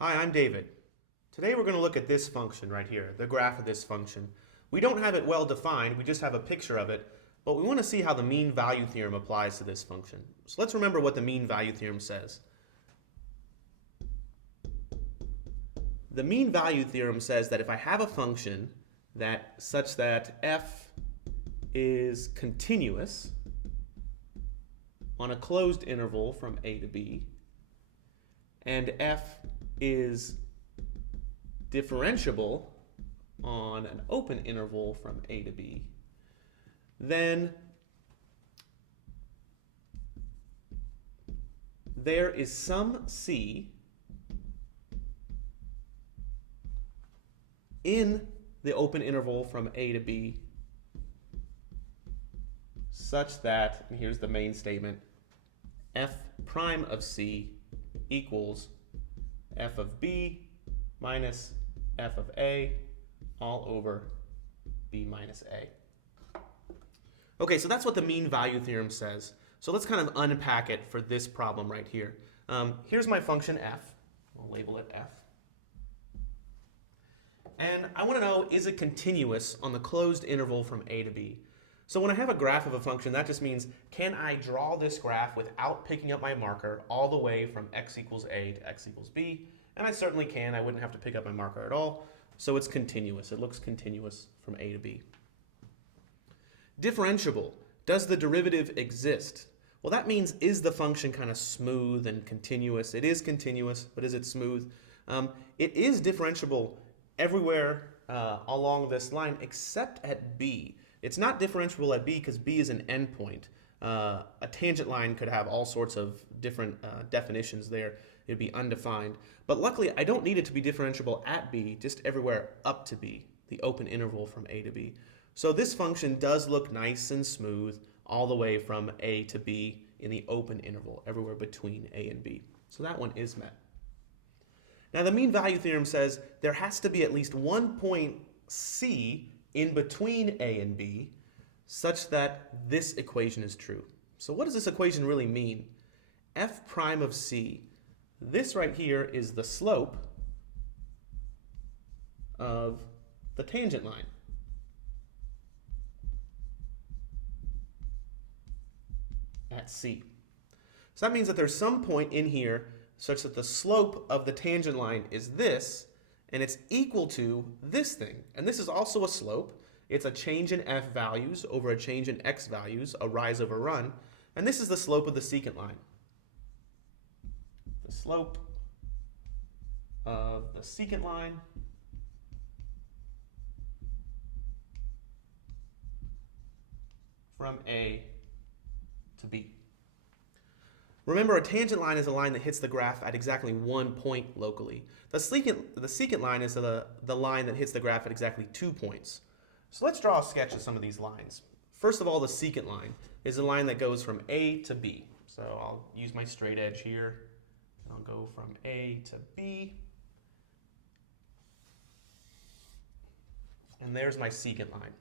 Hi, I'm David. Today we're going to look at this function right here, the graph of this function. We don't have it well defined, we just have a picture of it, but we want to see how the mean value theorem applies to this function. So let's remember what the mean value theorem says. The mean value theorem says that if I have a function such that f is continuous on a closed interval from a to b, and f is differentiable on an open interval from a to b, then there is some c in the open interval from a to b such that, and here's the main statement, f prime of c equals f of b minus f of a all over b minus a. Okay, so that's what the mean value theorem says. So let's kind of unpack it for this problem right here. Here's my function f. We'll label it f. And I want to know, is it continuous on the closed interval from a to b? So when I have a graph of a function, that just means, can I draw this graph without picking up my marker all the way from x equals a to x equals b? And I certainly can. I wouldn't have to pick up my marker at all. So it's continuous. It looks continuous from a to b. Differentiable. Does the derivative exist? Well, that means, is the function kind of smooth and continuous? It is continuous, but is it smooth? It is differentiable everywhere along this line except at b. It's not differentiable at b because b is an endpoint. A tangent line could have all sorts of different definitions there. It'd be undefined. But luckily, I don't need it to be differentiable at b, just everywhere up to b, the open interval from a to b. So this function does look nice and smooth all the way from a to b in the open interval, everywhere between a and b. So that one is met. Now the mean value theorem says there has to be at least one point c in between a and b such that this equation is true. So what does this equation really mean? F prime of c, this right here is the slope of the tangent line. At c. So that means that there's some point in here such that the slope of the tangent line is this, and it's equal to this thing. And this is also a slope. It's a change in f values over a change in x values, a rise over run. And this is the slope of the secant line. The slope of the secant line from A to B. Remember, a tangent line is a line that hits the graph at exactly one point locally. The secant line is the line that hits the graph at exactly 2 points. So let's draw a sketch of some of these lines. First of all, the secant line is a line that goes from A to B. So I'll use my straight edge here. I'll go from A to B. And there's my secant line.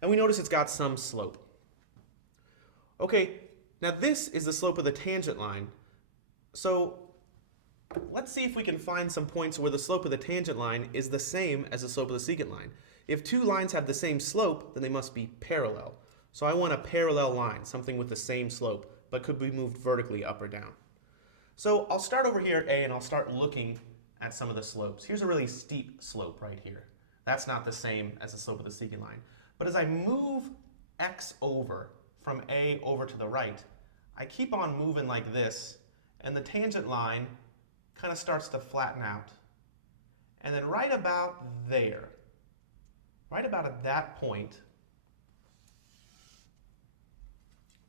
And we notice it's got some slope. Okay, now this is the slope of the tangent line. So let's see if we can find some points where the slope of the tangent line is the same as the slope of the secant line. If two lines have the same slope, then they must be parallel. So I want a parallel line, something with the same slope, but could be moved vertically up or down. So I'll start over here at A and I'll start looking at some of the slopes. Here's a really steep slope right here. That's not the same as the slope of the secant line. But as I move x over from A over to the right, I keep on moving like this, and the tangent line kind of starts to flatten out. And then right about there, right about at that point,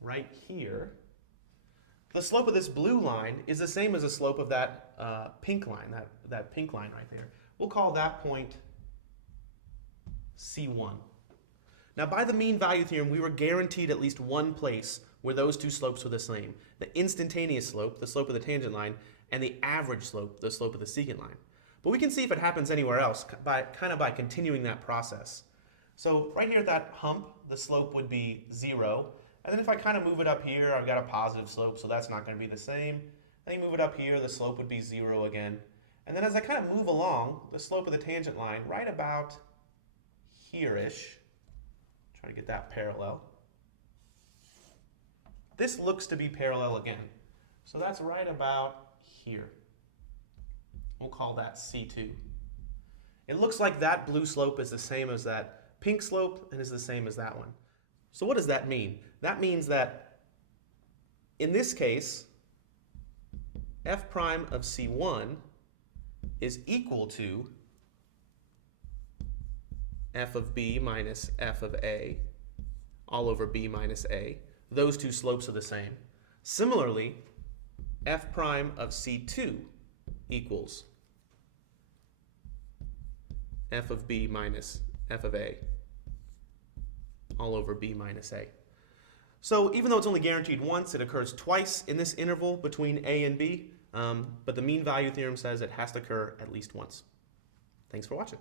right here, the slope of this blue line is the same as the slope of that pink line, that pink line right there. We'll call that point C1. Now, by the mean value theorem, we were guaranteed at least one place where those two slopes were the same. The instantaneous slope, the slope of the tangent line, and the average slope, the slope of the secant line. But we can see if it happens anywhere else by continuing that process. So right here at that hump, the slope would be 0. And then if I kind of move it up here, I've got a positive slope, so that's not going to be the same. Then you move it up here, the slope would be 0 again. And then as I kind of move along, the slope of the tangent line, right about here-ish, try to get that parallel. This looks to be parallel again. So that's right about here. We'll call that C2. It looks like that blue slope is the same as that pink slope and is the same as that one. So what does that mean? That means that in this case, f prime of C1 is equal to f of b minus f of a all over b minus a. Those two slopes are the same. Similarly, f prime of C2 equals f of b minus f of a all over b minus a. So even though it's only guaranteed once, it occurs twice in this interval between a and b, but the mean value theorem says it has to occur at least once. Thanks for watching.